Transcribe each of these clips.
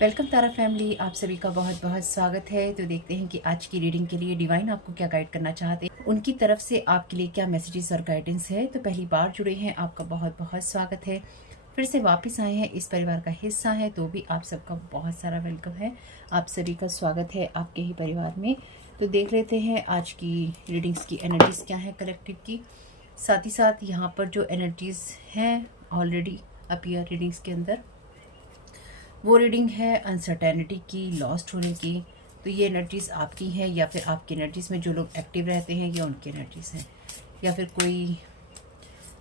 Welcome तारा family, आप सभी का बहुत बहुत स्वागत है। तो देखते हैं कि आज की रीडिंग के लिए डिवाइन आपको क्या गाइड करना चाहते हैं, उनकी तरफ से आपके लिए क्या मैसेजेस और गाइडेंस है। तो पहली बार जुड़े हैं, आपका बहुत बहुत स्वागत है। फिर से वापस आए हैं, इस परिवार का हिस्सा है, तो भी आप सबका बहुत सारा वेलकम है। आप सभी का स्वागत है आपके ही परिवार में। तो देख लेते हैं आज की रीडिंग्स की एनर्जीज क्या है कलेक्टिव की। साथ ही साथ यहाँ पर जो एनर्जीज हैं ऑलरेडी अपीयर रीडिंग्स के अंदर, वो रीडिंग है अनसर्टेनिटी की, लॉस्ट होने की। तो ये एनर्जीज़ आपकी हैं या फिर आपकी एनर्जीज़ में जो लोग एक्टिव रहते हैं ये उनकी एनर्जीज़ हैं, या फिर कोई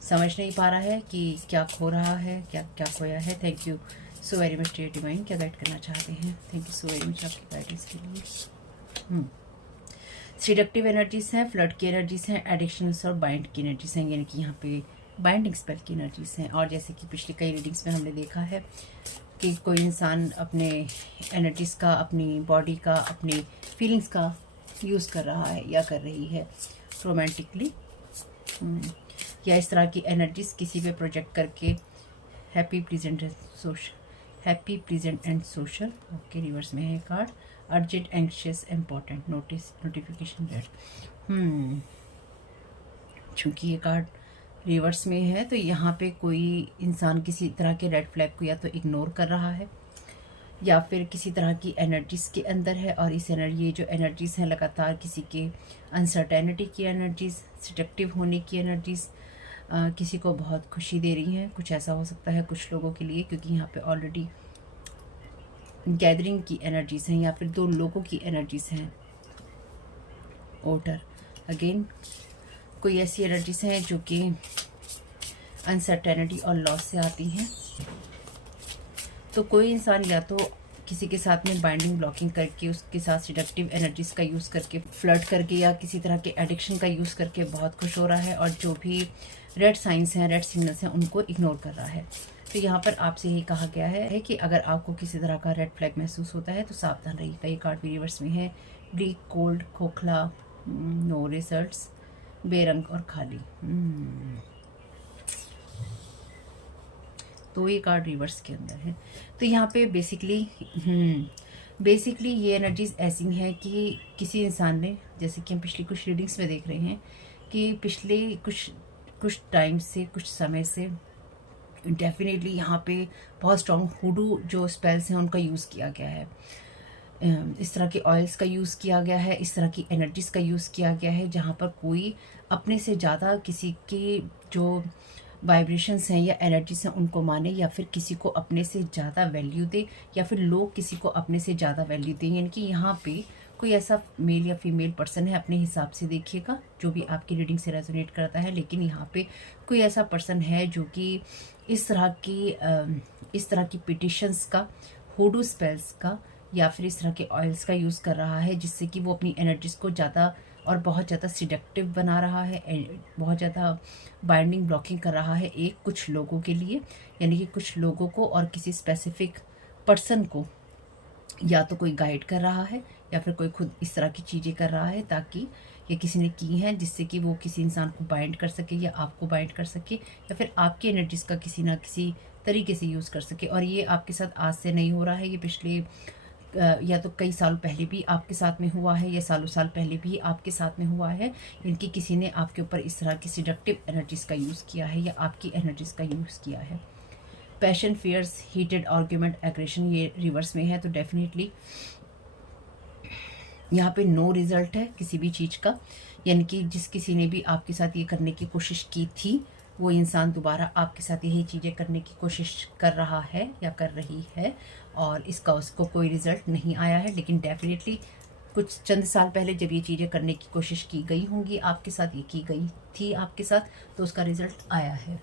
समझ नहीं पा रहा है कि क्या खो रहा है, क्या क्या खोया है। Thank you so very much dear divine, क्या गाइड करना चाहते हैं। Thank you so very much आपकी गाइडेंस के लिए। सिडक्टिव एनर्जीज हैं, फ्लर्ट की एनर्जीज हैं, एडिक्शंस और बाइंड की एनर्जीज हैं, यानी कि यहाँ पे बाइंडिंग स्पेल की एनर्जीज हैं। और जैसे कि पिछली कई रीडिंग्स में हमने देखा है कि कोई इंसान अपने एनर्जीज का, अपनी बॉडी का, अपनी फीलिंग्स का यूज़ कर रहा है या कर रही है रोमांटिकली, या इस तरह की एनर्जीज किसी पे प्रोजेक्ट करके happy pleasant and social. Okay, reverse में है card urgent anxious important notification red. चूँकि ये कार्ड रिवर्स में है तो यहाँ पे कोई इंसान किसी तरह के रेड फ्लैग को या तो इग्नोर कर रहा है या फिर किसी तरह की एनर्जीज के अंदर है। और इस ये जो एनर्जीज हैं लगातार किसी के अनसर्टेनिटी की एनर्जीज, सिडक्टिव होने की एनर्जीज, किसी को बहुत खुशी दे रही हैं। कुछ ऐसा हो सकता है कुछ लोगों के लिए, क्योंकि यहाँ पे ऑलरेडी गैदरिंग की एनर्जीज हैं या फिर दो लोगों की एनर्जीज हैं। ओटर अगेन कोई ऐसी एनर्जीज हैं जो कि अनसर्टेनिटी और लॉस से आती हैं। तो कोई इंसान या तो किसी के साथ में बाइंडिंग ब्लॉकिंग करके, उसके साथ सिडक्टिव एनर्जीज का यूज़ करके, फ्लर्ट करके, या किसी तरह के एडिक्शन का यूज़ करके बहुत खुश हो रहा है, और जो भी रेड साइंस हैं, रेड सिग्नल्स हैं, उनको इग्नोर कर रहा है। तो यहाँ पर आपसे यही कहा गया है कि अगर आपको किसी तरह का रेड फ्लैग महसूस होता है तो सावधान रहिएगा। ये कार्ड भी रिवर्स में है, ब्लीक, कोल्ड, खोखला, नो रिजल्ट्स, बेरंग और खाली। तो ये कार्ड रिवर्स के अंदर है। तो यहाँ पे बेसिकली ये एनर्जीज ऐसी हैं कि किसी इंसान ने, जैसे कि हम पिछली कुछ रीडिंग्स में देख रहे हैं कि पिछले कुछ टाइम से, कुछ समय से डेफिनेटली यहाँ पे बहुत स्ट्रॉन्ग हुडू जो स्पेल्स हैं उनका यूज़ किया गया है। इस तरह के ऑयल्स का यूज़ किया गया है, इस तरह की एनर्जीज़ का यूज़ किया गया है, जहाँ पर कोई अपने से ज़्यादा किसी की जो वाइब्रेशंस हैं या एनर्जीज हैं उनको माने, या फिर किसी को अपने से ज़्यादा वैल्यू दे, या फिर लोग किसी को अपने से ज़्यादा वैल्यू दें। यानी कि यहाँ पे कोई ऐसा मेल या फीमेल पर्सन है, अपने हिसाब से देखिएगा जो भी आपकी रीडिंग से रेजोनेट करता है, लेकिन यहाँ पे कोई ऐसा पर्सन है जो कि इस तरह की पिटिशंस का, हुडू स्पेल्स का, या फिर इस तरह के ऑयल्स का यूज़ कर रहा है, जिससे कि वो अपनी एनर्जीज को ज़्यादा और बहुत ज़्यादा सिडक्टिव बना रहा है, बहुत ज़्यादा बाइंडिंग ब्लॉकिंग कर रहा है कुछ लोगों के लिए। यानी कि कुछ लोगों को और किसी स्पेसिफिक पर्सन को या तो कोई गाइड कर रहा है या फिर कोई खुद इस तरह की चीज़ें कर रहा है, ताकि ये किसी ने की हैं जिससे कि वो किसी इंसान को बाइंड कर सके या आपको बाइंड कर सके, या फिर आपकी एनर्जीज का किसी ना किसी तरीके से यूज़ कर सके। और ये आपके साथ आज से नहीं हो रहा है, ये पिछले या तो कई साल पहले भी आपके साथ में हुआ है, या सालों साल पहले भी आपके साथ में हुआ है। इनकी किसी ने आपके ऊपर इस तरह की सिडक्टिव एनर्जीज का यूज़ किया है या आपकी एनर्जीज का यूज़ किया है। Passion, fierce, heated argument, aggression, ये रिवर्स में है। तो डेफिनेटली यहाँ पे नो रिजल्ट है किसी भी चीज़ का, यानी कि जिस किसी ने भी आपके साथ ये करने की कोशिश की थी, वो इंसान दोबारा आपके साथ यही चीज़ें करने की कोशिश कर रहा है या कर रही है, और इसका उसको कोई रिज़ल्ट नहीं आया है। लेकिन डेफिनेटली कुछ चंद साल पहले जब ये चीज़ें करने की कोशिश की गई होंगी आपके साथ, ये की गई थी आपके साथ, तो उसका रिज़ल्ट आया है।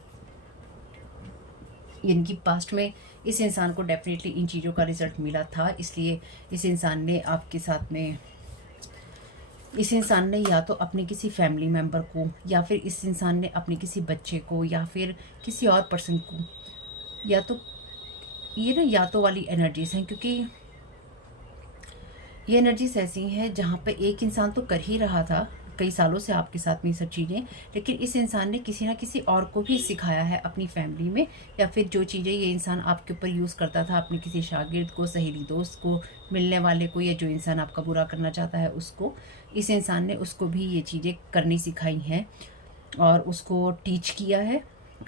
यानी कि पास्ट में इस इंसान को डेफिनेटली इन चीज़ों का रिज़ल्ट मिला था, इसलिए इस इंसान ने आपके साथ में, इस इंसान ने या तो अपने किसी फैमिली मेम्बर को, या फिर इस इंसान ने अपने किसी बच्चे को, या फिर किसी और पर्सन को, या तो ये ना या तो वाली एनर्जीज हैं, क्योंकि ये एनर्जीज ऐसी हैं जहाँ पे एक इंसान तो कर ही रहा था कई सालों से आपके साथ में ये सब चीज़ें, लेकिन इस इंसान ने किसी ना किसी और को भी सिखाया है अपनी फैमिली में, या फिर जो चीज़ें ये इंसान आपके ऊपर यूज़ करता था, अपने किसी शागिर्द को, सहेली दोस्त को, मिलने वाले को, या जो इंसान आपका बुरा करना चाहता है उसको, इस इंसान ने उसको भी ये चीज़ें करनी सिखाई हैं और उसको टीच किया है,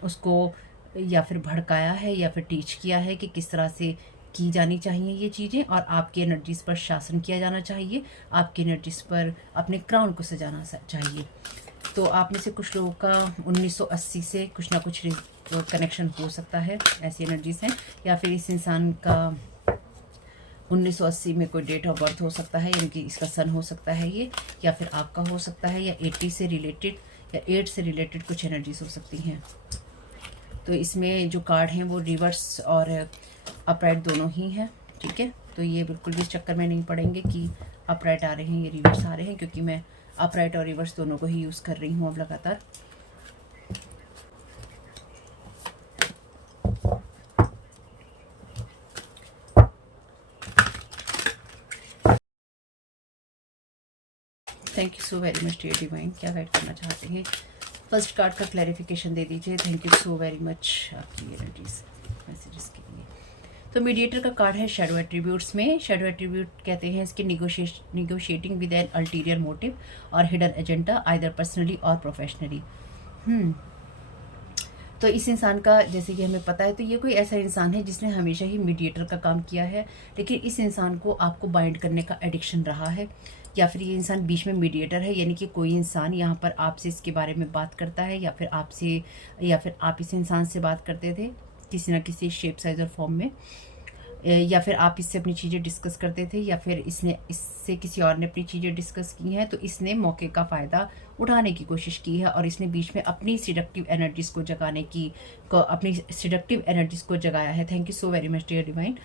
उसको या फिर भड़काया है या फिर टीच किया है कि किस तरह से की जानी चाहिए ये चीज़ें, और आपकी एनर्जीज़ पर शासन किया जाना चाहिए, आपकी एनर्जीज़ पर अपने क्राउन को सजाना चाहिए। तो आप में से कुछ लोगों का 1980 से कुछ ना कुछ कनेक्शन हो सकता है, ऐसी एनर्जीज़ हैं, या फिर इस इंसान का 1980 में कोई डेट ऑफ बर्थ हो सकता है, यानी कि इसका सन हो सकता है ये, या फिर आपका हो सकता है, या 80 से रिलेटेड या 8 से रिलेटेड कुछ एनर्जीज हो सकती हैं। तो इसमें जो कार्ड हैं वो रिवर्स और अपराइट दोनों ही हैं, ठीक है। तो ये बिल्कुल भी इस चक्कर में नहीं पड़ेंगे कि अपराइट आ रहे हैं या रिवर्स आ रहे हैं, क्योंकि मैं अपराइट और रिवर्स दोनों को ही यूज़ कर रही हूँ अब लगातार। Thank you so very much dear divine, क्या गाइड करना चाहते हैं? फर्स्ट कार्ड का क्लैरिफिकेशन दे दीजिए। Thank you so very much आपकी एनर्जीज मैसेजेस के लिए। तो मीडिएटर का कार्ड है शैडो एट्रीब्यूट्स में। शैडो एट्रीब्यूट कहते हैं इसके negotiating with an ulterior motive और हिडन एजेंडा, आइदर पर्सनली और प्रोफेशनली। तो इस इंसान का, जैसे कि हमें पता है, तो ये कोई ऐसा इंसान है जिसने हमेशा ही मीडिएटर का काम किया है, लेकिन इस इंसान को आपको बाइंड करने का एडिक्शन रहा है, या फिर ये इंसान बीच में मीडिएटर है, यानी कि कोई इंसान यहाँ पर आपसे इसके बारे में बात करता है, या फिर आपसे, या फिर आप इस इंसान से बात करते थे किसी ना किसी शेप, साइज और फॉर्म में, या फिर आप इससे अपनी चीज़ें डिस्कस करते थे, या फिर इससे किसी और ने अपनी चीज़ें डिस्कस की हैं। तो इसने मौके का फ़ायदा उठाने की कोशिश की है और इसने बीच में अपनी सिडक्टिव एनर्जीज़ को जगाने की, अपनी सिडक्टिव एनर्जीज़ को जगाया है। Thank you so very much dear divine.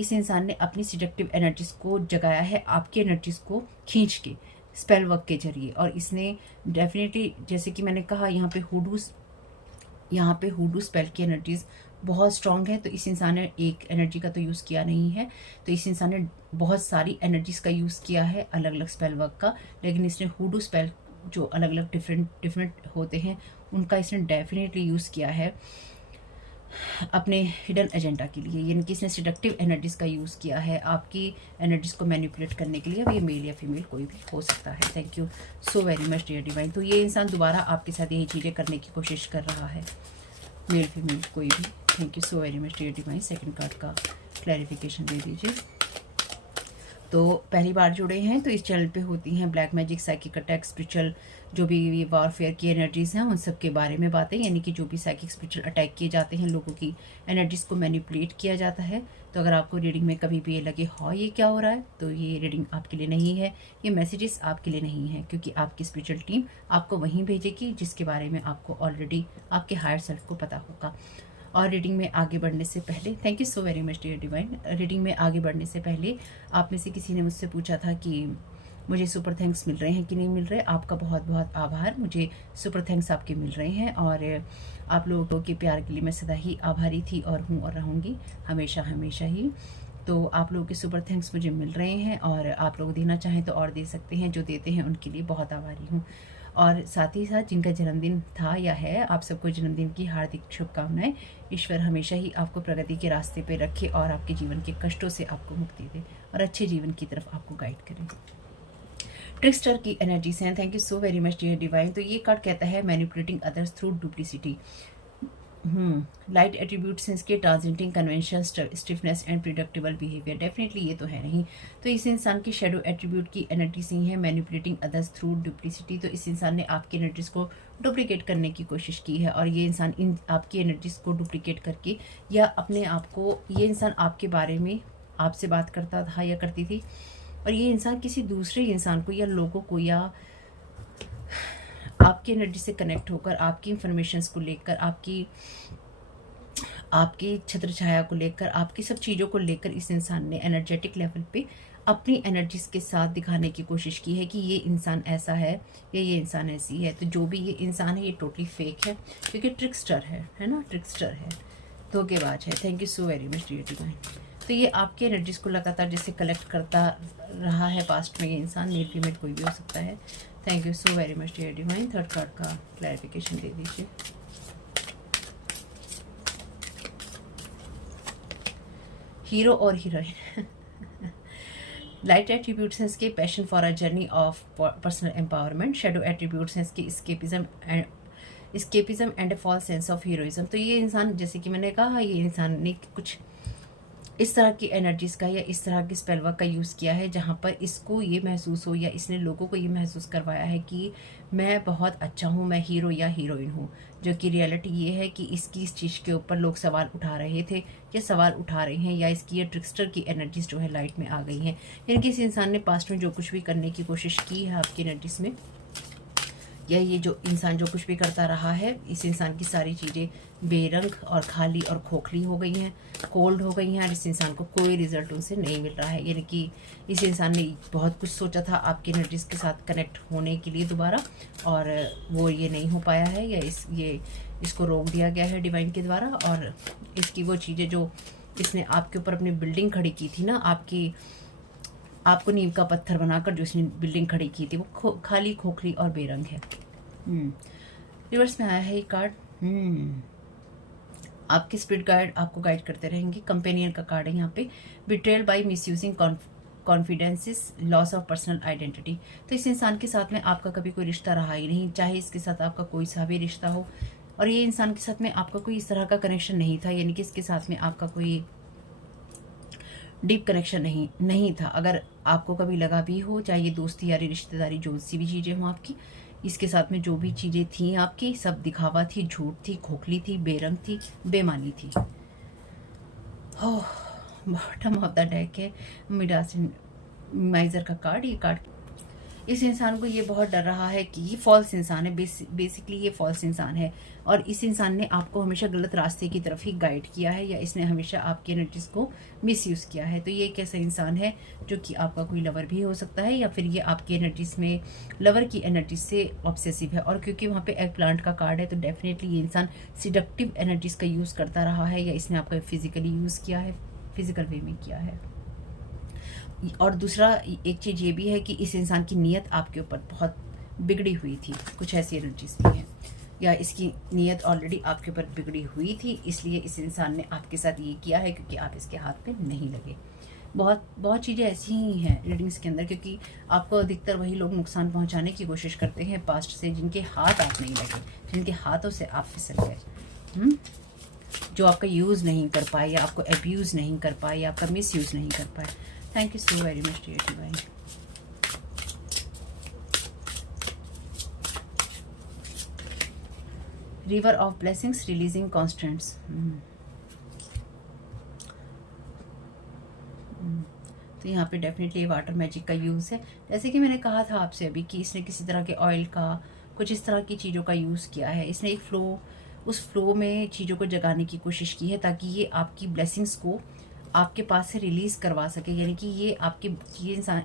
इस इंसान ने अपनी सिडक्टिव एनर्जीज़ को जगाया है, आपकी एनर्जीज़ को खींच के स्पेल वर्क के जरिए, और इसने डेफिनेटली, जैसे कि मैंने कहा, यहाँ पे हुडू स्पेल की एनर्जीज़ बहुत स्ट्रॉन्ग है। तो इस इंसान ने एक एनर्जी का तो यूज़ किया नहीं है, तो इस इंसान ने बहुत सारी एनर्जीज़ का यूज़ किया है अलग अलग स्पेल वर्क का, लेकिन इसने हुडू स्पेल जो अलग अलग डिफरेंट होते हैं उनका इसने डेफिनेटली यूज़ किया है अपने हिडन एजेंडा के लिए, यानी कि इसने सिडक्टिव एनर्जीज़ का यूज़ किया है आपकी एनर्जीज़ को मैनिपुलेट करने के लिए। अब ये मेल या फीमेल कोई भी हो सकता है। Thank you so very much dear divine. तो ये इंसान दोबारा आपके साथ यही चीज़ें करने की कोशिश कर रहा है, मेल फीमेल कोई भी। Thank you so very much dear divine. Second card का क्लैरिफिकेशन दे दीजिए। तो पहली बार जुड़े हैं तो इस चैनल पे होती हैं black magic, psychic attack, spiritual जो भी वॉरफेयर की एनर्जीज़ हैं उन सब के बारे में बातें, यानी कि जो भी साइकिक स्पिरिचुअल अटैक किए जाते हैं, लोगों की एनर्जीज़ को मैनिपुलेट किया जाता है। तो अगर आपको रीडिंग में कभी भी ये लगे हाँ ये क्या हो रहा है, तो ये रीडिंग आपके लिए नहीं है, ये मैसेजेस आपके लिए नहीं है, क्योंकि आपकी स्पिरिचुअल टीम आपको वहीं भेजेगी जिसके बारे में आपको ऑलरेडी आपके हायर सेल्फ को पता होगा। और रीडिंग में आगे बढ़ने से पहले, thank you so very much dear divine. Reading में आगे बढ़ने से पहले आप में से किसी ने मुझसे पूछा था कि मुझे सुपर थैंक्स मिल रहे हैं कि नहीं मिल रहे। आपका बहुत बहुत आभार, मुझे सुपर थैंक्स आपके मिल रहे हैं, और आप लोगों के प्यार के लिए मैं सदा ही आभारी थी और हूँ और रहूँगी हमेशा हमेशा ही। तो आप लोगों के सुपर थैंक्स मुझे मिल रहे हैं, और आप लोग देना चाहें तो और दे सकते हैं, जो देते हैं उनके लिए बहुत आभारी हूँ। और साथ ही साथ जिनका जन्मदिन था या है, आप सबको जन्मदिन की हार्दिक शुभकामनाएं। ईश्वर हमेशा ही आपको प्रगति के रास्ते पे रखे और आपके जीवन के कष्टों से आपको मुक्ति दे और अच्छे जीवन की तरफ आपको गाइड करें। ट्रिक्स्टर की एनर्जीज हैं। Thank you so very much dear divine. तो ये कार्ड कहता है manipulating others through duplicity, light attributes इसके, transiting convention, stiffness and predictable behaviour. Definitely ये तो है नहीं। तो इस इंसान की शेडो एट्रीब्यूट की एनर्जी सी है मैनिपुलेटिंग अदर्स थ्रू डुप्लिसिटी। तो इस इंसान ने आपकी एनर्जीज को डुप्लीकेट करने की कोशिश की है, और ये इंसान इन आपकी एनर्जीज को डुप्लीकेट करके या अपने आप को, ये इंसान आपके बारे में आपसे बात करता था या करती थी, और ये इंसान किसी दूसरे इंसान को या लोगों को या आपकी एनर्जी से कनेक्ट होकर आपकी इंफॉर्मेशंस को लेकर, आपकी छत्र छाया को लेकर, आपकी सब चीज़ों को लेकर इस इंसान ने एनर्जेटिक लेवल पे अपनी एनर्जीज के साथ दिखाने की कोशिश की है कि ये इंसान ऐसा है या ये इंसान ऐसी है। तो जो भी ये इंसान है ये टोटली फेक है, क्योंकि ट्रिक्स्टर है ना, ट्रिक्स्टर है, धोखेबाज है। Thank you so very much dear divine. तो ये आपके एनर्जीज को लगातार जैसे कलेक्ट करता रहा है पास्ट में ये इंसान, मेल फीमेल कोई भी हो सकता है। Thank you so very much dear divine. Third card का क्लैरिफिकेशन दे दीजिए। हीरो और हीरोइन लाइट एट्रीब्यूट्स हैं इसके passion for a journey of personal empowerment. Shadow attributes हैं इसके escapism and a false sense of heroism. तो ये इंसान, जैसे कि मैंने कहा, ये इंसान ने कुछ इस तरह की एनर्जीज का या इस तरह की स्पेल वर्क का यूज़ किया है जहाँ पर इसको ये महसूस हो या इसने लोगों को ये महसूस करवाया है कि मैं बहुत अच्छा हूँ, मैं हीरो या हीरोइन हूँ। जो कि रियलिटी ये है कि इसकी इस चीज़ के ऊपर लोग सवाल उठा रहे थे या सवाल उठा रहे हैं, या इसकी ये ट्रिक्स्टर की एनर्जीज जो है लाइट में आ गई हैं। यानी कि इस इंसान ने पास्ट में जो कुछ भी करने की कोशिश की है आपकी एनर्जीज में, या ये जो इंसान जो कुछ भी करता रहा है, इस इंसान की सारी चीज़ें बेरंग और खाली और खोखली हो गई हैं, कोल्ड हो गई हैं, और इस इंसान को कोई रिजल्ट उनसे नहीं मिल रहा है। यानी कि इस इंसान ने बहुत कुछ सोचा था आपकी एनर्जीज के साथ कनेक्ट होने के लिए दोबारा, और वो ये नहीं हो पाया है, या इसको रोक दिया गया है डिवाइन के द्वारा। और इसकी वो चीज़ें जो इसने आपके ऊपर अपनी बिल्डिंग खड़ी की थी ना, आपको नींव का पत्थर बनाकर जो इसने बिल्डिंग खड़ी की थी, वो खाली खोखली और बेरंग है। रिवर्स में आया है ये कार्ड। आपके स्पिरिट गाइड आपको गाइड करते रहेंगे। कंपेनियन का कार्ड है यहाँ पे। Betrayal by misusing confidences, loss of personal identity. तो इस इंसान के साथ में आपका कभी कोई रिश्ता रहा ही नहीं, चाहे इसके साथ आपका कोई सा भी रिश्ता हो, और ये इंसान के साथ में आपका कोई इस तरह का कनेक्शन नहीं था। यानी कि इसके साथ में आपका कोई डीप कनेक्शन नहीं था। अगर आपको कभी लगा भी हो, चाहे ये दोस्ती यारी रिश्तेदारी जो सी भी चीज़ें हों आपकी, इसके साथ में जो भी चीज़ें थी आपकी, सब दिखावा थी, झूठ थी, खोखली थी, बेरंग थी, बेमानी थी। ओह, बॉटम ऑफ द डेक है मिडासिन माइजर का कार्ड। ये कार्ड इस इंसान को ये बहुत डर रहा है कि ये फॉल्स इंसान है, बेसिकली ये फॉल्स इंसान है, और इस इंसान ने आपको हमेशा गलत रास्ते की तरफ ही गाइड किया है, या इसने हमेशा आपकी एनर्जीज को मिसयूज़ किया है। तो ये एक ऐसा इंसान है जो कि आपका कोई लवर भी हो सकता है, या फिर ये आपकी एनर्जीज में लवर की एनर्जीज से ऑब्सेसिव है। और क्योंकि वहाँ पे एग प्लांट का कार्ड है, तो डेफिनेटली ये इंसान सिडक्टिव एनर्जीज का यूज़ करता रहा है, या इसने आपका फिजिकली यूज़ किया है, फिजिकल वे में किया है। और दूसरा एक चीज़ ये भी है कि इस इंसान की नीयत आपके ऊपर बहुत बिगड़ी हुई थी, कुछ ऐसी एनर्जीज भी हैं, या इसकी नीयत ऑलरेडी आपके ऊपर बिगड़ी हुई थी, इसलिए इस इंसान ने आपके साथ ये किया है क्योंकि आप इसके हाथ में नहीं लगे। बहुत चीज़ें ऐसी ही हैं रीडिंग्स के अंदर, क्योंकि आपको अधिकतर वही लोग नुकसान पहुंचाने की कोशिश करते हैं पास्ट से, जिनके हाथ आप नहीं लगे, जिनके हाथों से आप फिसल गए, जो आपका यूज़ नहीं कर पाए, या आपको अब्यूज़ नहीं कर पाए, या आपका मिस यूज़ नहीं कर पाए। Thank you so very much dear divine. River of blessings releasing constants. तो यहाँ पे डेफिनेटली वाटर मैजिक का यूज़ है। जैसे कि मैंने कहा था आपसे अभी कि इसने किसी तरह के ऑयल का, कुछ इस तरह की चीज़ों का यूज़ किया है। इसने एक उस फ्लो में चीज़ों को जगाने की कोशिश की है, ताकि ये आपकी ब्लेसिंग्स को आपके पास से रिलीज़ करवा सके। यानी कि ये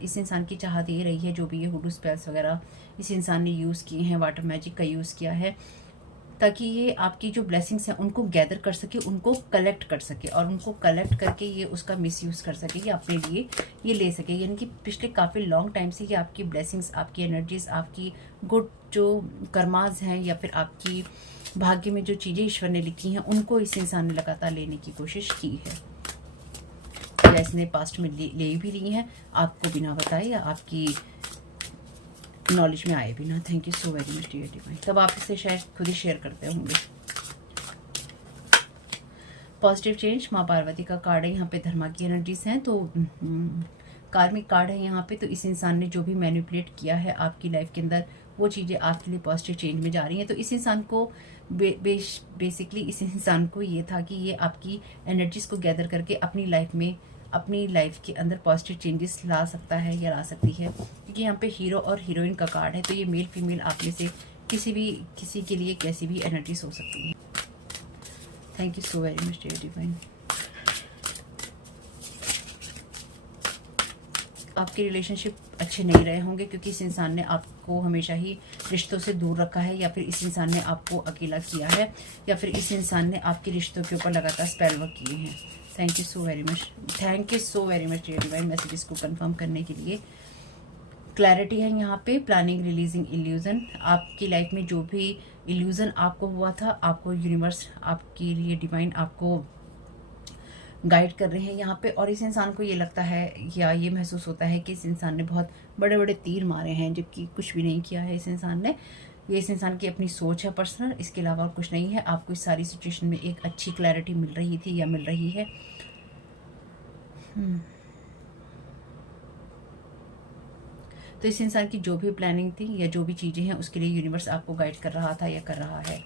इस इंसान की चाहत ये रही है, जो भी ये हुडू स्पेल्स वगैरह इस इंसान ने यूज़ किए हैं, वाटर मैजिक का यूज़ किया है, ताकि ये आपकी जो ब्लेसिंग्स हैं उनको गैदर कर सके, उनको कलेक्ट कर सके, और उनको कलेक्ट करके ये उसका मिसयूज़ कर सके, ये अपने लिए ये ले सके। यानी कि पिछले काफ़ी लॉन्ग टाइम से ये आपकी ब्लेसिंग्स, आपकी एनर्जीज, आपकी गुड जो कर्माज हैं, या फिर आपकी भाग्य में जो चीज़ें ईश्वर ने लिखी हैं, उनको इस इंसान ने लगातार लेने की कोशिश की है, या इसने पास्ट में ले भी ली हैं, आपको बिना बताए या आपकी नॉलेज में आए भी ना। Thank you so very much dear divine. तब आप इसे शायद खुद ही शेयर करते होंगे। पॉजिटिव चेंज, माँ पार्वती का कार्ड है यहाँ पे, धर्मा की एनर्जीज हैं, तो कार्मिक कार्ड है यहाँ पे। तो इस इंसान ने जो भी मैनिपुलेट किया है आपकी लाइफ के अंदर, वो चीज़ें आपके लिए पॉजिटिव चेंज में जा रही हैं। तो इस इंसान को बेसिकली इस इंसान को ये था कि ये आपकी एनर्जीज को गैदर करके अपनी लाइफ के अंदर पॉजिटिव चेंजेस ला सकता है या ला सकती है, क्योंकि यहाँ पे हीरो और हीरोइन का कार्ड है। तो ये मेल फीमेल आप में से किसी के लिए कैसी भी एनर्जीज हो सकती है। Thank you so very much dear divine. आपके रिलेशनशिप अच्छे नहीं रहे होंगे, क्योंकि इस इंसान ने आपको हमेशा ही रिश्तों से दूर रखा है, या फिर इस इंसान ने आपको अकेला किया है, या फिर इस इंसान ने आपके रिश्तों के ऊपर लगातार स्पेल वर्क किए हैं। Thank you so very much, thank you so very much dear divine messages को कंफर्म करने के लिए। क्लैरिटी है यहाँ पे, प्लानिंग रिलीजिंग इल्यूजन। आपकी लाइफ में जो भी इल्यूजन आपको हुआ था, आपको यूनिवर्स आपके लिए डिवाइन आपको गाइड कर रहे हैं यहाँ पे। और इस इंसान को ये लगता है या ये महसूस होता है कि इस इंसान ने बहुत बड़े बड़े तीर मारे हैं, जबकि कुछ भी नहीं किया है इस इंसान ने। ये इस इंसान की अपनी सोच है पर्सनल, इसके अलावा और कुछ नहीं है। आपको इस सारी सिचुएशन में एक अच्छी क्लैरिटी मिल रही थी या मिल रही है। तो इस इंसान की जो भी प्लानिंग थी या जो भी चीज़ें हैं, उसके लिए यूनिवर्स आपको गाइड कर रहा था या कर रहा है,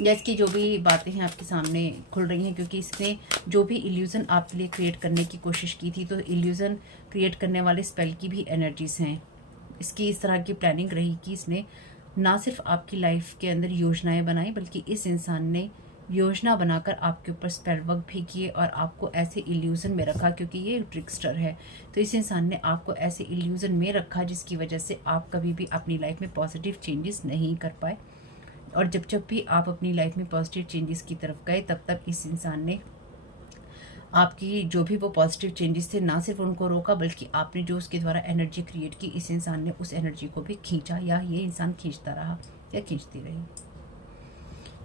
या इसकी जो भी बातें हैं आपके सामने खुल रही हैं, क्योंकि इसने जो भी इल्यूज़न आपके लिए क्रिएट करने की कोशिश की थी, तो इल्यूज़न क्रिएट करने वाले स्पेल की भी एनर्जीज़ हैं। इसकी इस तरह की प्लानिंग रही कि इसने ना सिर्फ आपकी लाइफ के अंदर योजनाएं बनाई, बल्कि इस इंसान ने योजना बनाकर आपके ऊपर स्पेल वर्क भी किए और आपको ऐसे इल्यूज़न में रखा, क्योंकि ये ट्रिकस्टर है। तो इस इंसान ने आपको ऐसे इल्यूज़न में रखा जिसकी वजह से आप कभी भी अपनी लाइफ में पॉजिटिव चेंजेस नहीं कर पाए। और जब जब भी आप अपनी लाइफ में पॉजिटिव चेंजेस की तरफ गए, तब तब इस इंसान ने आपकी जो भी वो पॉजिटिव चेंजेस थे, ना सिर्फ उनको रोका, बल्कि आपने जो उसके द्वारा एनर्जी क्रिएट की, इस इंसान ने उस एनर्जी को भी खींचा, या ये इंसान खींचता रहा या खींचती रही।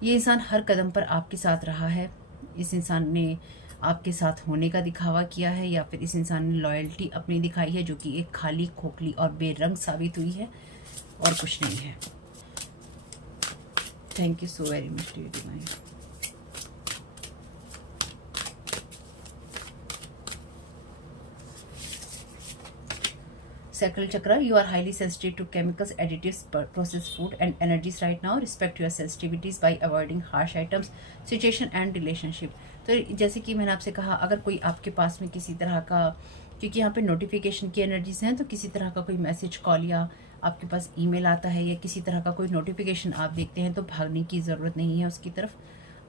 ये इंसान हर कदम पर आपके साथ रहा है। इस इंसान ने आपके साथ होने का दिखावा किया है, या फिर इस इंसान ने लॉयल्टी अपनी दिखाई है, जो कि एक खाली, खोखली और बेरंग साबित हुई है, और कुछ नहीं है। Thank you so very much dear divine. Sacral chakra, you are highly sensitive to chemicals, additives, processed food and energies right now. Respect your sensitivities by avoiding harsh items, situation and relationship. तो जैसे कि मैंने आपसे कहा, अगर कोई आपके पास में किसी तरह का, क्योंकि यहाँ पे नोटिफिकेशन की एनर्जीज हैं, तो किसी तरह का कोई मैसेज, कॉल या आपके पास ईमेल आता है, या किसी तरह का कोई नोटिफिकेशन आप देखते हैं, तो भागने की ज़रूरत नहीं है उसकी तरफ।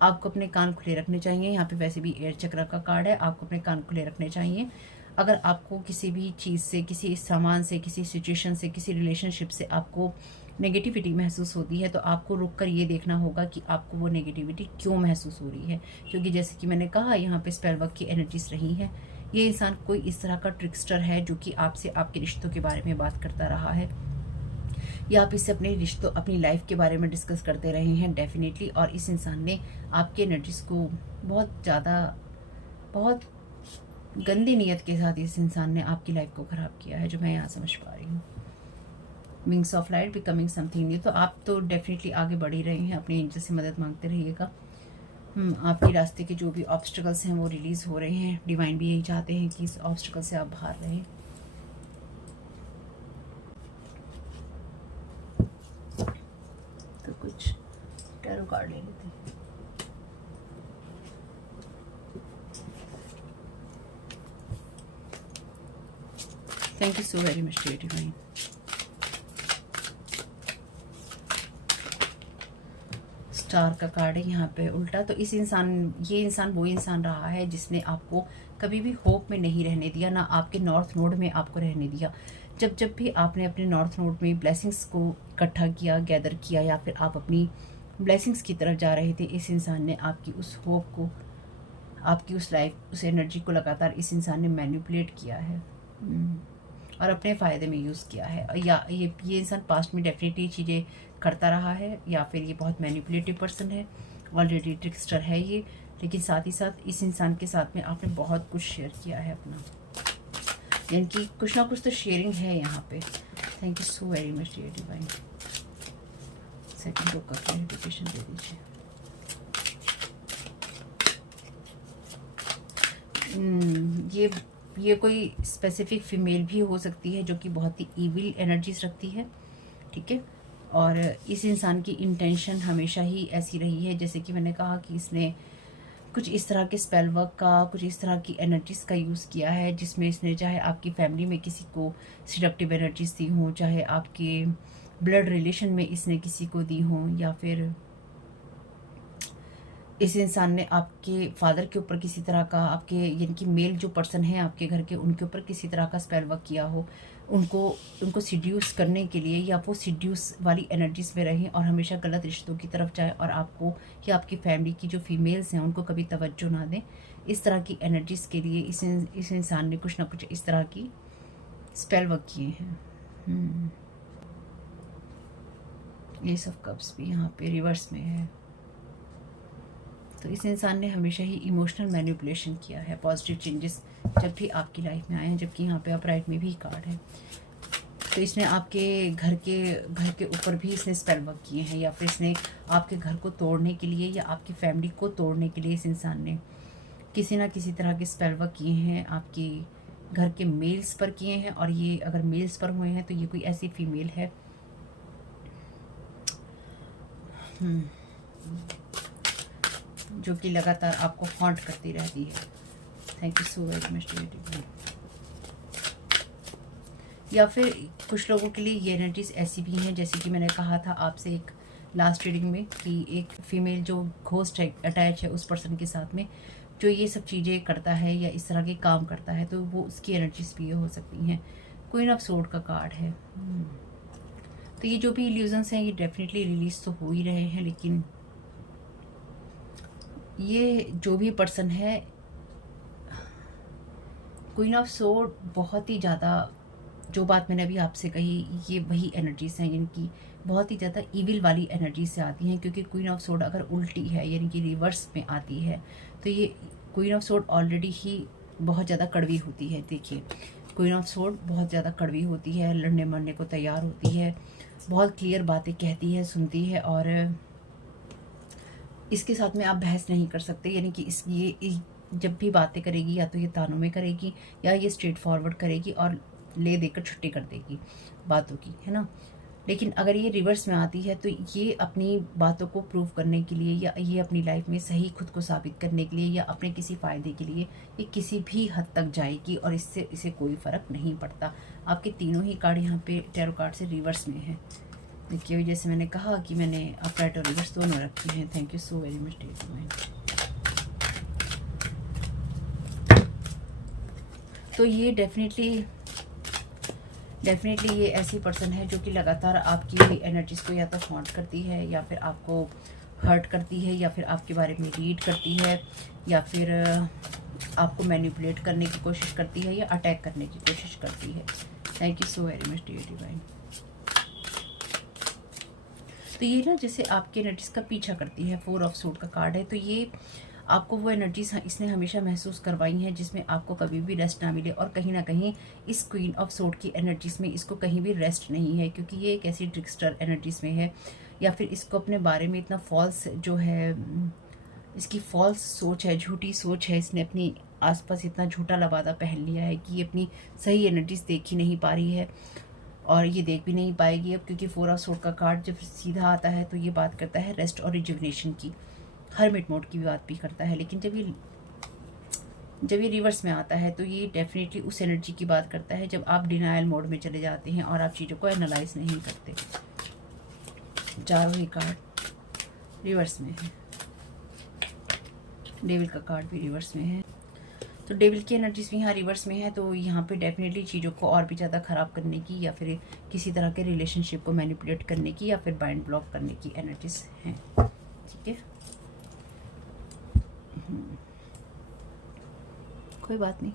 आपको अपने कान खुले रखने चाहिए। यहाँ पे वैसे भी एयर चक्र का कार्ड है, आपको अपने कान खुले रखने चाहिए। अगर आपको किसी भी चीज़ से, किसी सामान से, किसी सिचुएशन से, किसी रिलेशनशिप से आपको नेगेटिविटी महसूस होती है, तो आपको रुक कर ये देखना होगा कि आपको वो नेगेटिविटी क्यों महसूस हो रही है। क्योंकि जैसे कि मैंने कहा, यहाँ पे स्पेल वर्क की एनर्जीज रही हैं। ये इंसान कोई इस तरह का ट्रिकस्टर है, जो कि आपसे आपके रिश्तों के बारे में बात करता रहा है, या आप इससे अपने रिश्तों, अपनी लाइफ के बारे में डिस्कस करते रहे हैं डेफिनेटली। और इस इंसान ने आपकी एनर्जीज को बहुत ज़्यादा, बहुत गंदी नीयत के साथ इस इंसान ने आपकी लाइफ को ख़राब किया है, जो मैं यहाँ समझ पा रही हूँ। Wings of light, becoming something new. तो आप तो डेफिनेटली आगे बढ़ ही रहे हैं, अपने एंजल से मदद मांगते रहिएगा। आपके रास्ते के जो भी ऑब्स्टिकल्स हैं वो रिलीज़ हो रहे हैं। डिवाइन भी यही चाहते हैं कि इस ऑब्स्टिकल से आप बाहर रहें। तो कुछ टैरो कार्ड ले लेते हैं। Thank you so very much dear divine. Star का कार्ड है यहाँ पे उल्टा। तो ये इंसान वो इंसान रहा है जिसने आपको कभी भी होप में नहीं रहने दिया, ना आपके नॉर्थ नोड में आपको रहने दिया। जब जब भी आपने अपने नॉर्थ नोड में ब्लेसिंग्स को इकट्ठा किया, गैदर किया, या फिर आप अपनी ब्लेसिंग्स की तरफ जा रहे थे, इस इंसान ने आपकी उस होप को, आपकी उस लाइफ, उस एनर्जी को लगातार इस इंसान ने मैनिपुलेट किया है और अपने फ़ायदे में यूज़ किया है। या ये इंसान पास्ट में डेफिनेटली चीज़ें करता रहा है, या फिर ये बहुत मैनिपुलेटिव पर्सन है, ऑलरेडी ट्रिकस्टर है ये। लेकिन साथ ही साथ इस इंसान के साथ में आपने बहुत कुछ शेयर किया है अपना, यानी कि कुछ ना कुछ तो शेयरिंग है यहाँ पे। Thank you so very much dear divine. Second row का क्लैरिफिकेशन दे दीजिए। ये कोई स्पेसिफिक फीमेल भी हो सकती है, जो कि बहुत ही ईविल एनर्जीज रखती है, ठीक है। और इस इंसान की इंटेंशन हमेशा ही ऐसी रही है, जैसे कि मैंने कहा कि इसने कुछ इस तरह के स्पेल वर्क का, कुछ इस तरह की एनर्जीज का यूज़ किया है, जिसमें इसने चाहे आपकी फैमिली में किसी को सिडक्टिव एनर्जीज दी हों, चाहे आपके ब्लड रिलेशन में इसने किसी को दी हों, या फिर इस इंसान ने आपके फादर के ऊपर किसी तरह का, आपके यानी कि मेल जो पर्सन है आपके घर के, उनके ऊपर किसी तरह का स्पेल वर्क किया हो, उनको सिड्यूस करने के लिए, या वो सिड्यूस वाली एनर्जीज में रहें और हमेशा गलत रिश्तों की तरफ जाए और आपको या आपकी फैमिली की जो फीमेल्स हैं उनको कभी तवज्जो ना दें। इस तरह की एनर्जीज के लिए इस इंसान ने कुछ ना कुछ इस तरह की स्पेल वर्क किए हैं। ये सब कप्स भी यहाँ पे रिवर्स में है। तो इस इंसान ने हमेशा ही इमोशनल मैनिपुलेशन किया है, पॉजिटिव चेंजेस जब भी आपकी लाइफ में आए हैं, जबकि यहाँ पे अपराइट में भी कार्ड है। तो इसने आपके घर के ऊपर भी इसने स्पेल वर्क किए हैं, या फिर इसने आपके घर को तोड़ने के लिए या आपकी फैमिली को तोड़ने के लिए इस इंसान ने किसी ना किसी तरह के स्पेल वर्क किए हैं, आपके घर के मेल्स पर किए हैं। और ये अगर मेल्स पर हुए हैं तो ये कोई ऐसी फीमेल है जो कि लगातार आपको हॉन्ट करती रहती है। Thank you so very much. या फिर कुछ लोगों के लिए ये एनर्जीज ऐसी भी हैं, जैसे कि मैंने कहा था आपसे एक लास्ट रीडिंग में कि एक फीमेल जो घोस्ट है, अटैच है उस पर्सन के साथ में, जो ये सब चीज़ें करता है या इस तरह के काम करता है, तो वो उसकी एनर्जीज भी हो सकती हैं। क्वीन ऑफ सोर्ड का कार्ड है। तो ये जो भी इल्यूजन्स हैं ये डेफिनेटली रिलीज तो हो ही रहे हैं, लेकिन ये जो भी पर्सन है, क्वीन ऑफ सोर्ड बहुत ही ज़्यादा, जो बात मैंने अभी आपसे कही ये वही एनर्जीज हैं, यानी कि बहुत ही ज़्यादा ईविल वाली एनर्जी से आती हैं। क्योंकि क्वीन ऑफ सोर्ड अगर उल्टी है यानी कि रिवर्स में आती है तो ये क्वीन ऑफ सोर्ड ऑलरेडी ही बहुत ज़्यादा कड़वी होती है। देखिए, क्वीन ऑफ सोर्ड बहुत ज़्यादा कड़वी होती है, लड़ने मरने को तैयार होती है, बहुत क्लियर बातें कहती है, सुनती है, और इसके साथ में आप बहस नहीं कर सकते। यानी कि ये जब भी बातें करेगी या तो ये तानों में करेगी या ये स्ट्रेट फॉरवर्ड करेगी और ले देकर छुट्टी कर देगी बातों की, है ना। लेकिन अगर ये रिवर्स में आती है तो ये अपनी बातों को प्रूव करने के लिए या ये अपनी लाइफ में सही खुद को साबित करने के लिए या अपने किसी फ़ायदे के लिए ये किसी भी हद तक जाएगी और इससे इसे कोई फ़र्क नहीं पड़ता। आपके तीनों ही कार्ड यहाँ पे टैरो कार्ड से रिवर्स में है। देखिए, जैसे मैंने कहा कि मैंने अपराइट और रिवर्स दोनों रखे हैं। Thank you so very much dear. तो ये डेफिनेटली ये ऐसी पर्सन है जो कि लगातार आपकी एनर्जीज को या तो हॉन्ट करती है या फिर आपको हर्ट करती है या फिर आपके बारे में रीड करती है या फिर आपको मैनिपुलेट करने की कोशिश करती है या अटैक करने की कोशिश करती है। Thank you so very much dear divine. तो ये ना जैसे आपकी एनर्जीज का पीछा करती है। 4 ऑफ सोर्ड का कार्ड है। तो ये आपको वो एनर्जीज इसने हमेशा महसूस करवाई हैं जिसमें आपको कभी भी रेस्ट ना मिले, और कहीं ना कहीं इस क्वीन ऑफ सोर्ड की एनर्जीज में इसको कहीं भी रेस्ट नहीं है, क्योंकि ये एक ऐसी ट्रिक्स्टर एनर्जीज में है, या फिर इसको अपने बारे में इतना फॉल्स जो है, इसकी फॉल्स सोच है, झूठी सोच है। इसने अपनी आसपास इतना झूठा लबादा पहन लिया है कि ये अपनी सही एनर्जीज देख ही नहीं पा रही है और ये देख भी नहीं पाएगी अब, क्योंकि 4 ऑफ सोर्ड का कार्ड जब सीधा आता है तो ये बात करता है रेस्ट और रिजुविनेशन की, हर्मिट मोड की भी बात भी करता है। लेकिन जब ये रिवर्स में आता है तो ये डेफिनेटली उस एनर्जी की बात करता है जब आप डिनायल मोड में चले जाते हैं और आप चीज़ों को एनालाइज नहीं करते। चारों ही कार्ड रिवर्स में है। डेविल का कार्ड भी रिवर्स में है। तो डेविल की एनर्जीज भी यहाँ रिवर्स में है। तो यहाँ पे डेफिनेटली चीज़ों को और भी ज़्यादा ख़राब करने की या फिर किसी तरह के रिलेशनशिप को मैनिपुलेट करने की या फिर बाइंड ब्लॉक करने की एनर्जीज हैं। ठीक है, कोई बात नहीं।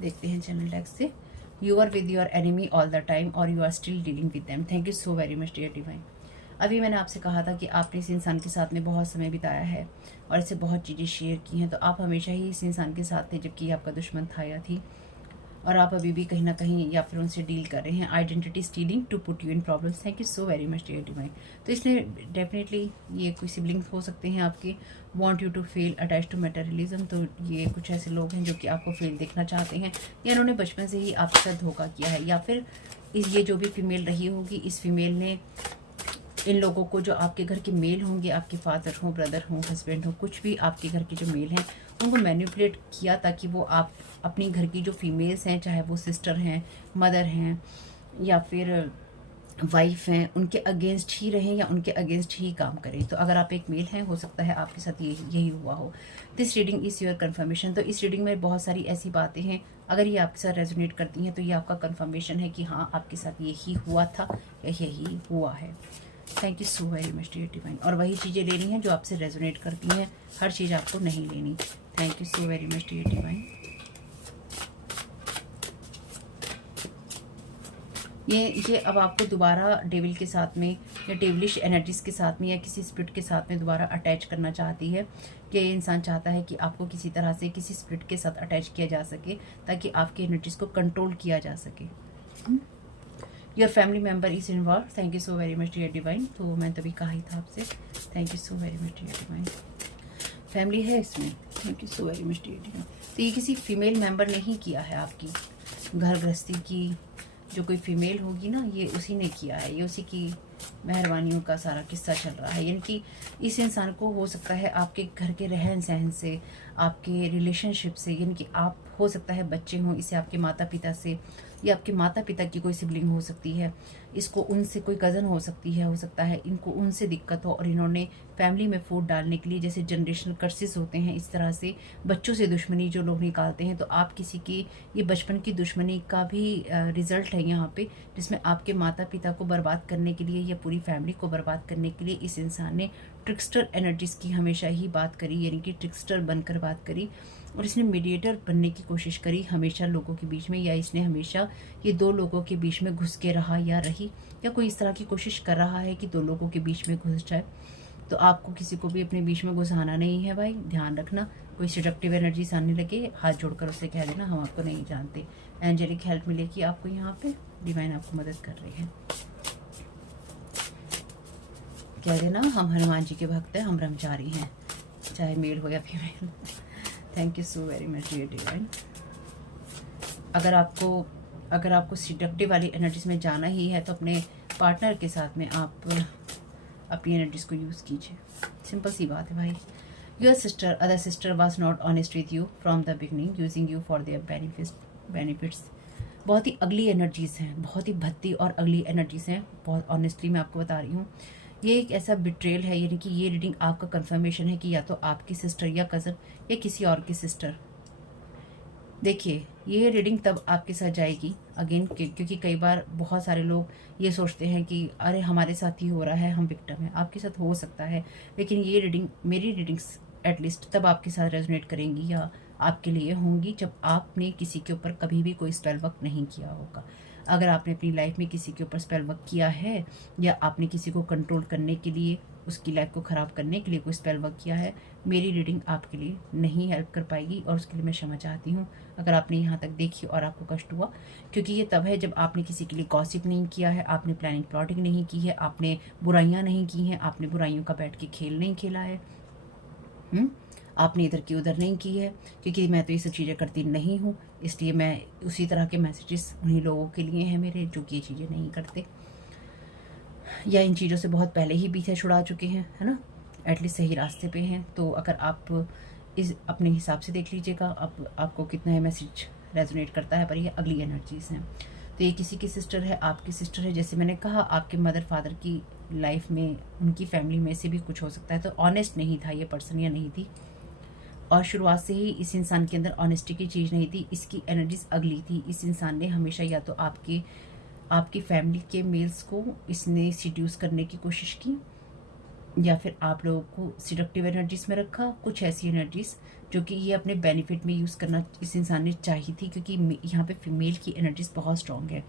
देखते हैं चैनल टैग से। You are with your enemy all the time और you are still dealing with them. Thank you so very much dear divine. अभी मैंने आपसे कहा था कि आपने इस इंसान के साथ में बहुत समय बिताया है और इससे बहुत चीज़ें शेयर की हैं। तो आप हमेशा ही इस इंसान के साथ थे जबकि ये आपका दुश्मन था या थी, और आप अभी भी कहीं ना कहीं या फिर उनसे डील कर रहे हैं। Identity stealing to put you in problems. Thank you so very much dear divine. तो इसने डेफिनेटली, ये कोई सिबलिंग्स हो सकते हैं आपके, want you to fail attach to materialism. तो ये कुछ ऐसे लोग हैं जो कि आपको फेल देखना चाहते हैं, या इन्होंने बचपन से ही आपके साथ धोखा किया है, या फिर ये जो भी फीमेल रही होगी, इस फीमेल ने इन लोगों को, जो आपके घर के मेल होंगे, आपके फादर हो, ब्रदर हो, हस्बैंड हो, कुछ भी आपके घर के जो मेल हैं, उनको मैनिपुलेट किया ताकि वो आप अपनी घर की जो फीमेल्स हैं, चाहे वो सिस्टर हैं, मदर हैं, या फिर वाइफ हैं उनके अगेंस्ट ही रहें या उनके अगेंस्ट ही काम करें। तो अगर आप एक मेल हैं, हो सकता है आपके साथ यही हुआ हो। This reading is your conformation. तो इस रीडिंग में बहुत सारी ऐसी बातें हैं, अगर ये आपके साथ रेजोनेट करती हैं तो ये आपका कन्फर्मेशन है कि हाँ, आपके साथ यही हुआ था या यही हुआ है। Thank you so very much dear divine. और वही चीज़ें लेनी हैं जो आपसे रेजोनेट करती हैं, हर चीज़ आपको नहीं लेनी। Thank you so very much dear divine. ये अब आपको दोबारा डेविल के साथ में या डेविलिश एनर्जीज के साथ में या किसी स्पिरिट के साथ में दोबारा अटैच करना चाहती है कि ये इंसान चाहता है कि आपको किसी तरह से किसी स्पिरिट के साथ अटैच किया जा सके ताकि आपकी एनर्जीज को कंट्रोल किया जा सके। Your family member is involve. Thank you so very much dear divine. तो मैं तभी कहा ही था आपसे। Thank you so very much dear divine. Family है इसमें। Thank you so very much dear divine. तो ये किसी फीमेल मेंबर ने ही किया है आपकी घर गृहस्थी की, जो कोई फीमेल होगी ना, ये उसी ने किया है, ये उसी की मेहरबानियों का सारा किस्सा चल रहा है। यानी कि इस इंसान को हो सकता है आपके घर के रहन सहन से, आपके रिलेशनशिप से, यानी कि आप हो सकता है बच्चे हों, इसे आपके माता पिता से या आपके माता पिता की कोई सिबलिंग हो सकती है, इसको उनसे कोई कज़न हो सकती है, हो सकता है इनको उनसे दिक्कत हो और इन्होंने फैमिली में फूट डालने के लिए, जैसे जनरेशनल कर्सेस होते हैं, इस तरह से बच्चों से दुश्मनी जो लोग निकालते हैं। तो आप किसी की ये बचपन की दुश्मनी का भी रिजल्ट है यहाँ पे, जिसमें आपके माता पिता को बर्बाद करने के लिए या पूरी फैमिली को बर्बाद करने के लिए इस इंसान ने ट्रिक्स्टर एनर्जीज की हमेशा ही बात करी, यानी कि ट्रिक्स्टर बनकर बात करी और इसने मीडिएटर बनने की कोशिश करी हमेशा लोगों के बीच में, या इसने हमेशा ये दो लोगों के बीच में घुस के रहा या रही, या कोई इस तरह की कोशिश कर रहा है कि दो लोगों के बीच में घुस जाए। तो आपको किसी को भी अपने बीच में घुसाना नहीं है भाई, ध्यान रखना। कोई सेडक्टिव एनर्जी आने लगे, हाथ जोड़कर उससे कह देना हम आपको नहीं जानते। एंजेलिक हेल्प मिलेगी आपको यहाँ पे, डिवाइन आपको मदद कर रही है। कह देना हम हनुमान जी के भक्त हैं, हम ब्रह्मचारी हैं, चाहे मेल हो या female. Thank you so very much dear divine. अगर आपको सेडक्टिव वाली एनर्जीज में जाना ही है तो अपने पार्टनर के साथ में आप अपनी एनर्जीज को यूज़ कीजिए, सिंपल सी बात है भाई। Your sister, other sister was not honest with you from the beginning, using you for their benefits. बहुत ही अगली एनर्जीज हैं, बहुत ही भद्दी और अगली एनर्जीज हैं, बहुत ऑनेस्टली मैं आपको बता रही हूँ। ये एक ऐसा बिट्रेल है, यानी कि ये रीडिंग आपका कंफर्मेशन है कि या तो आपकी सिस्टर या कज़न या किसी और की सिस्टर। देखिए ये रीडिंग तब आपके साथ जाएगी अगेन, क्योंकि कई बार बहुत सारे लोग ये सोचते हैं कि अरे हमारे साथ ही हो रहा है, हम विक्टिम हैं। आपके साथ हो सकता है, लेकिन ये रीडिंग, मेरी रीडिंग्स एटलीस्ट तब आपके साथ रेजोनेट करेंगी या आपके लिए होंगी जब आपने किसी के ऊपर कभी भी कोई स्पेल वर्क नहीं किया होगा। अगर आपने अपनी लाइफ में किसी के ऊपर स्पेल वर्क किया है या आपने किसी को कंट्रोल करने के लिए, उसकी लाइफ को ख़राब करने के लिए कोई स्पेल वर्क किया है, मेरी रीडिंग आपके लिए नहीं हेल्प कर पाएगी और उसके लिए मैं क्षमा चाहती हूँ अगर आपने यहाँ तक देखी और आपको कष्ट हुआ। क्योंकि ये तब है जब आपने किसी के लिए गॉसिप नहीं किया है, आपने प्लानिंग प्लॉटिंग नहीं की है, आपने बुराइयाँ नहीं की हैं, आपने बुराइयों का बैठ के खेल नहीं खेला है, आपने इधर की उधर नहीं की है। क्योंकि मैं तो ये सब चीज़ें करती नहीं हूँ, इसलिए मैं उसी तरह के मैसेजेस उन्हीं लोगों के लिए हैं मेरे जो कि ये चीज़ें नहीं करते या इन चीज़ों से बहुत पहले ही पीछे छुड़ा चुके हैं, है ना, एटलीस्ट सही रास्ते पे हैं। तो अगर आप इस अपने हिसाब से देख लीजिएगा आपको कितना है मैसेज रेजोनेट करता है। पर ये अगली एनर्जीज हैं, तो ये किसी की सिस्टर है, आपकी सिस्टर है। जैसे मैंने कहा आपके मदर फादर की लाइफ में, उनकी फैमिली में से भी कुछ हो सकता है। तो ऑनेस्ट नहीं था ये पर्सन या नहीं थी, और शुरुआत से ही इस इंसान के अंदर ऑनेस्टी की चीज़ नहीं थी, इसकी एनर्जीज अगली थी। इस इंसान ने हमेशा या तो आपकी फैमिली के मेल्स को इसने सीड्यूस करने की कोशिश की, या फिर आप लोगों को सिडक्टिव एनर्जीज में रखा, कुछ ऐसी एनर्जीज जो कि ये अपने बेनिफिट में यूज़ करना इस इंसान ने चाहिए थी, क्योंकि यहाँ पे फीमेल की एनर्जीज बहुत स्ट्रॉन्ग है।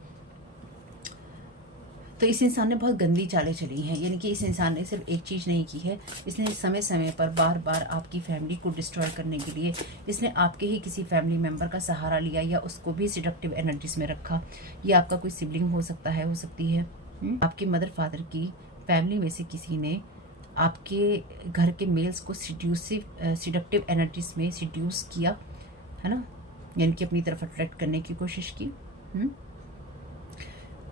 तो इस इंसान ने बहुत गंदी चालें चली हैं, यानी कि इस इंसान ने सिर्फ एक चीज़ नहीं की है, इसने समय समय पर बार बार आपकी फैमिली को डिस्ट्रॉय करने के लिए इसने आपके ही किसी फैमिली मेम्बर का सहारा लिया या उसको भी सिडक्टिव एनर्जीज में रखा। ये आपका कोई सिबलिंग हो सकता है, हो सकती है आपके मदर फादर की फैमिली में से किसी ने आपके घर के मेल्स को सिडक्टिव एनर्जीज में सिड्यूस किया, है ना, यानी कि अपनी तरफ अट्रैक्ट करने की कोशिश की।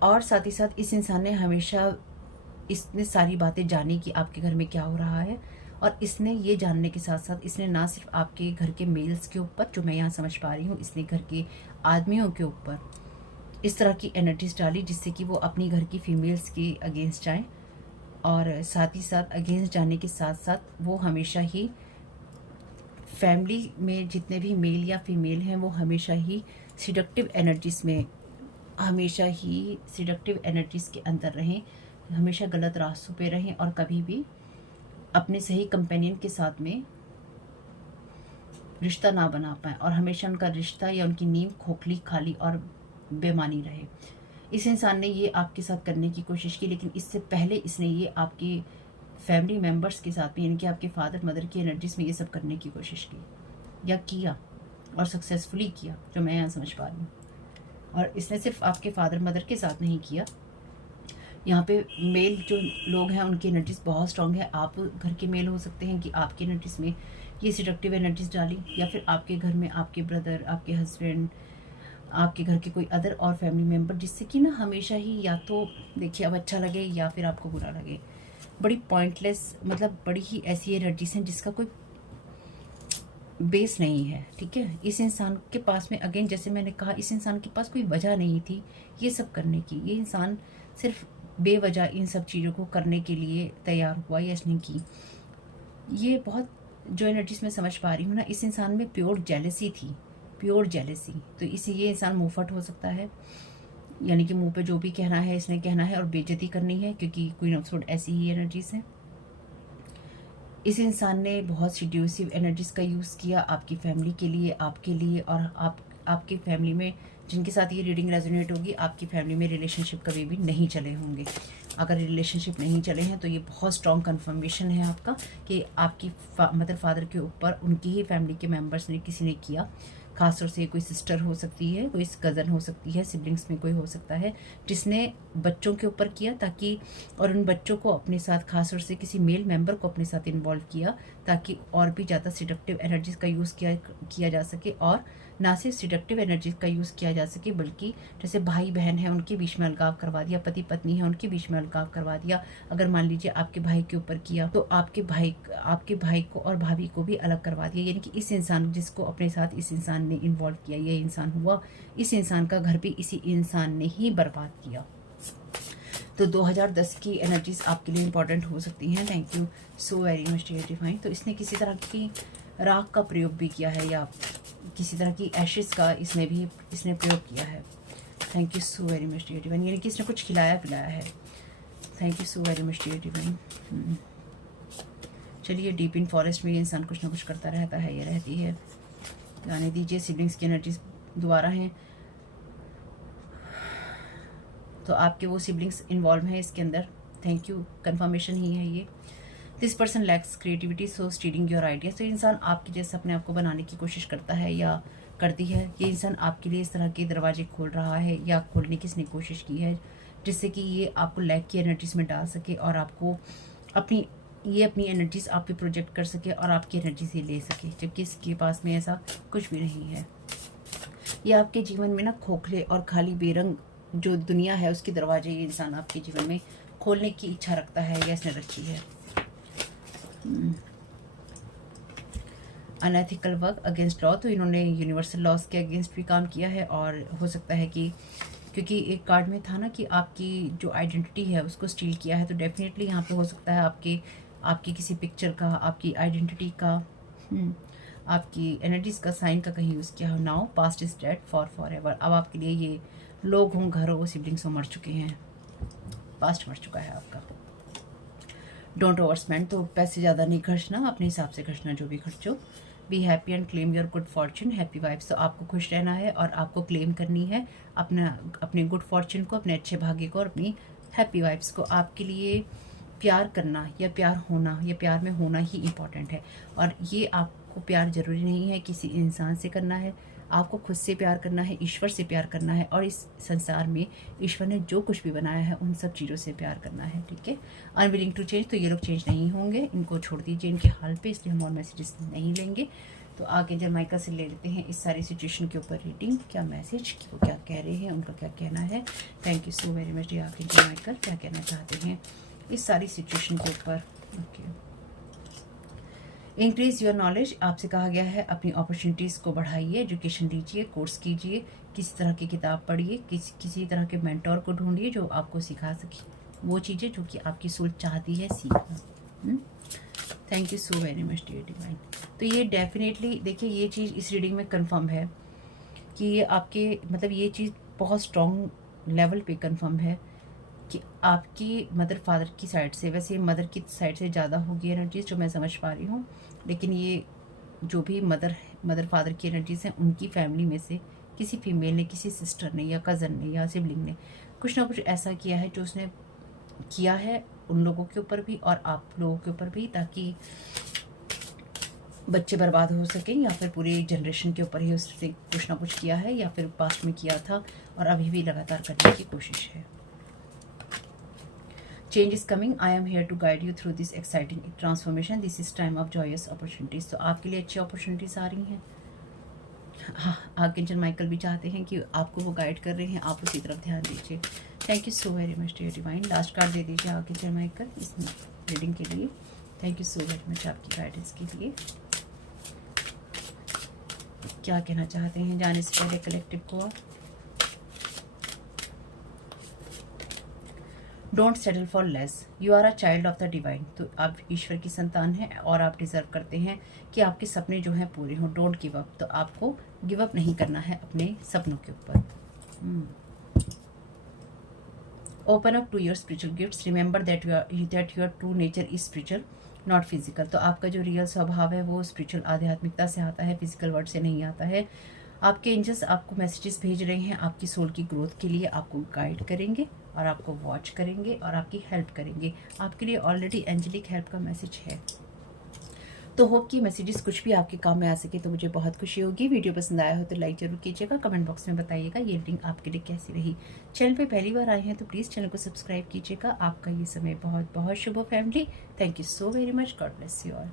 और साथ ही साथ इस इंसान ने हमेशा इसने सारी बातें जानी कि आपके घर में क्या हो रहा है, और इसने ये जानने के साथ साथ इसने ना सिर्फ आपके घर के मेल्स के ऊपर, जो मैं यहाँ समझ पा रही हूँ, इसने घर के आदमियों के ऊपर इस तरह की एनर्जीज डाली जिससे कि वो अपनी घर की फीमेल्स के अगेंस्ट जाएं, और साथ ही साथ अगेंस्ट जाने के साथ साथ वो हमेशा ही फैमिली में जितने भी मेल या फीमेल हैं वो हमेशा ही सिडक्टिव एनर्जीज में, हमेशा ही सिडक्टिव एनर्जीज के अंदर रहें, हमेशा गलत रास्तों पे रहें और कभी भी अपने सही कंपेनियन के साथ में रिश्ता ना बना पाए, और हमेशा उनका रिश्ता या उनकी नींव खोखली, खाली और बेमानी रहे। इस इंसान ने ये आपके साथ करने की कोशिश की, लेकिन इससे पहले इसने ये आपके फैमिली मेम्बर्स के साथ में, यानी कि आपके फादर मदर की एनर्जीज में ये सब करने की कोशिश की या किया, और सक्सेसफुली किया, जो मैं यहाँ समझ पा रही हूँ। और इसने सिर्फ आपके फादर मदर के साथ नहीं किया, यहाँ पे मेल जो लोग हैं उनकी एनर्जीज बहुत स्ट्रांग है। आप घर के मेल हो सकते हैं कि आपकी एनर्जीज में ये सिडक्टिव एनर्जीज डाली, या फिर आपके घर में आपके ब्रदर, आपके हस्बैंड, आपके घर के कोई अदर और फैमिली मेम्बर, जिससे कि ना हमेशा ही या तो देखिए अब अच्छा लगे या फिर आपको बुरा लगे। बड़ी पॉइंटलेस, मतलब बड़ी ही ऐसी एनर्जीज हैं जिसका कोई बेस नहीं है, ठीक है। इस इंसान के पास में, अगेन जैसे मैंने कहा, इस इंसान के पास कोई वजह नहीं थी ये सब करने की। ये इंसान सिर्फ बेवजह इन सब चीज़ों को करने के लिए तैयार हुआ या इसने की। ये बहुत जो एनर्जीज मैं समझ पा रही हूँ ना, इस इंसान में प्योर जेलसी थी, प्योर जेलसी। तो इसी ये इंसान मुंहफट हो सकता है, यानी कि मुंह पे जो भी कहना है इसने कहना है और बेइज्जती करनी है, क्योंकि क्वीन ऑफ सोर्ड ऐसी ही एनर्जीज है। इस इंसान ने बहुत सिड्यूसिव एनर्जीज का यूज़ किया आपकी फैमिली के लिए, आपके लिए, और आपकी फैमिली में जिनके साथ ये रीडिंग रेजोनेट होगी, आपकी फैमिली में रिलेशनशिप कभी भी नहीं चले होंगे। अगर रिलेशनशिप नहीं चले हैं तो ये बहुत स्ट्रॉन्ग कन्फर्मेशन है आपका कि आपकी मदर फादर के ऊपर उनकी ही फैमिली के मेम्बर्स ने, किसी ने किया। खासतौर से कोई सिस्टर हो सकती है, कोई कज़न हो सकती है, सिबलिंग्स में कोई हो सकता है जिसने बच्चों के ऊपर किया, ताकि और उन बच्चों को अपने साथ, खासतौर से किसी मेल मेंबर को अपने साथ इन्वॉल्व किया, ताकि और भी ज़्यादा सिडक्टिव एनर्जीज का यूज़ किया जा सके। और ना सिर्फ सिडक्टिव एनर्जीज का यूज़ किया जा सके, बल्कि जैसे भाई बहन है उनके बीच में अलगाव करवा दिया, पति पत्नी है उनके बीच में अलगाव करवा दिया। अगर मान लीजिए आपके भाई के ऊपर किया तो आपके भाई को और भाभी को भी अलग करवा दिया। यानी कि इस इंसान जिसको अपने साथ इस इंसान ने इन्वॉल्व किया, ये इंसान हुआ, इस इंसान का घर भी इसी इंसान ने ही बर्बाद किया। तो 2010 की एनर्जीज आपके लिए इंपॉर्टेंट हो सकती हैं। Thank you so very much dear divine. तो इसने किसी तरह की राख का प्रयोग भी किया है, या किसी तरह की एशेस का इसने प्रयोग किया है। Thank you so very much dear divine. यानी कि इसने कुछ खिलाया पिलाया है। Thank you so very much dear divine. चलिए, डीप इन फॉरेस्ट में ये इंसान कुछ ना कुछ करता रहता है, ये रहती है। आने दीजिए। सिबलिंग्स की एनर्जीज दोबारा हैं, तो आपके वो सिबलिंग्स इन्वॉल्व हैं इसके अंदर। थैंक यू, कंफर्मेशन ही है ये। This person lakhs creativity so stealing your ideas. तो इंसान आपके जैसे अपने आप को बनाने की कोशिश करता है या करती है। ये इंसान आपके लिए इस तरह के दरवाजे खोल रहा है या खोलने की इसने कोशिश की है, जिससे कि ये आपको लैक की एनर्जीज में डाल सके और आपको अपनी एनर्जीज आप पे प्रोजेक्ट कर सके और आपकी एनर्जी से ले सके, जबकि इसके पास में ऐसा कुछ भी नहीं है। ये आपके जीवन में ना खोखले और खाली बेरंग जो दुनिया है उसके दरवाजे ये इंसान आपके जीवन में खोलने की इच्छा रखता है या इसने रखी है। अनएथिकल वर्क अगेंस्ट लॉ, तो इन्होंने यूनिवर्सल लॉज के अगेंस्ट भी काम किया है। और हो सकता है कि क्योंकि एक कार्ड में था ना कि आपकी जो आइडेंटिटी है उसको स्टील किया है, तो डेफिनेटली यहाँ पे हो सकता है आपकी किसी पिक्चर का, आपकी आइडेंटिटी का, आपकी एनर्जीज का, साइन का कहीं यूज़ किया हो। Now past is dead for ever. अब आपके लिए ये लोग हों, घर हो, सिबलिंग्स हो, मर चुके हैं, पास्ट मर चुका है आपका। डोंट ओवर स्पेंड, तो पैसे ज़्यादा नहीं खर्चना, अपने हिसाब से खर्चना जो भी खर्चो। Be happy and claim your good Fortune, happy vibes. तो आपको खुश रहना है और आपको क्लेम करनी है अपने गुड फॉर्चून को, अपने अच्छे भाग्य को और अपनी हैप्पी वाइब्स को। आपके लिए प्यार करना या प्यार होना या प्यार में होना ही इम्पॉर्टेंट है। और ये आपको प्यार ज़रूरी नहीं है किसी इंसान से करना है, आपको खुद से प्यार करना है, ईश्वर से प्यार करना है, और इस संसार में ईश्वर ने जो कुछ भी बनाया है उन सब चीज़ों से प्यार करना है, ठीक है। अनविलिंग टू चेंज, तो ये लोग चेंज नहीं होंगे, इनको छोड़ दीजिए इनके हाल पे, इसलिए हम और मैसेजेस नहीं लेंगे। तो आगे जमाइका से ले लेते हैं इस सारी सिचुएशन के ऊपर रीडिंग, क्या मैसेज, वो क्या कह रहे हैं, उनका क्या कहना है। Thank you so very much. आगे जमाइका क्या कहना चाहते हैं इस सारी सिचुएशन के ऊपर। ओके, इंक्रीज योर नॉलेज, आपसे कहा गया है अपनी अपॉर्चुनिटीज़ को बढ़ाइए, एजुकेशन लीजिए, कोर्स कीजिए, किसी तरह की किताब पढ़िए, किसी तरह के मेंटोर को ढूंढिए जो आपको सिखा सके वो चीज़ें जो कि आपकी सोल चाहती है सीखना। Thank you so very much dear divine. तो ये डेफिनेटली देखिए ये चीज़ इस रीडिंग में कंफर्म है कि ये आपके मतलब ये चीज़ बहुत स्ट्रॉन्ग लेवल पे कंफर्म है कि आपकी मदर फादर की साइड से, वैसे मदर की साइड से ज़्यादा होगी एनर्जीज जो मैं समझ पा रही हूँ, लेकिन ये जो भी मदर फादर की एनर्जीज हैं उनकी फैमिली में से किसी फीमेल ने, किसी सिस्टर ने या कज़न ने या सिबलिंग ने कुछ ना कुछ ऐसा किया है जो उसने किया है उन लोगों के ऊपर भी और आप लोगों के ऊपर भी, ताकि बच्चे बर्बाद हो सकें, या फिर पूरी जनरेशन के ऊपर ही उसने कुछ ना कुछ किया है या फिर पास्ट में किया था और अभी भी लगातार करने की कोशिश है। Change is coming, I am here to guide you through this exciting transformation, this is time of joyous opportunities. तो आपके लिए अच्छी अपॉर्चुनिटीज आ रही हैं। हाँ, आर्कएंजल माइकल भी चाहते हैं कि आपको वो गाइड कर रहे हैं, आप उसी तरफ ध्यान दीजिए। Thank you so very much dear divine. Last card दे दीजिए आर्कएंजल माइकल इस रीडिंग के लिए। Thank you so very much आपकी गाइडेंस के लिए। क्या कहना चाहते हैं जाने से पहले कलेक्टिव को आप? Don't settle for less, you are a child of the divine. तो आप ईश्वर की संतान हैं और आप डिजर्व करते हैं कि आपके सपने जो हैं पूरे हों। डोंट गिव अप, तो आपको गिव अप नहीं करना है अपने सपनों के ऊपर। Open up to your spiritual gifts, remember that your true nature is spiritual not physical. तो आपका जो रियल स्वभाव है वो स्पिरिचुअल आध्यात्मिकता से आता है, फिजिकल वर्ड से नहीं आता है। आपके एंजल्स आपको मैसेजेस भेज रहे हैं आपकी सोल की ग्रोथ के लिए, आपको गाइड करेंगे और आपको वॉच करेंगे और आपकी हेल्प करेंगे। आपके लिए ऑलरेडी एंजेलिक हेल्प का मैसेज है। तो होप कि मैसेजेस कुछ भी आपके काम में आ सके तो मुझे बहुत खुशी होगी। वीडियो पसंद आया हो तो लाइक जरूर कीजिएगा, कमेंट बॉक्स में बताइएगा ये रीडिंग आपके लिए कैसी रही। चैनल पे पहली बार आए हैं तो प्लीज़ चैनल को सब्सक्राइब कीजिएगा। आपका ये समय बहुत बहुत शुभ हो family. Thank you so very much, God bless you all.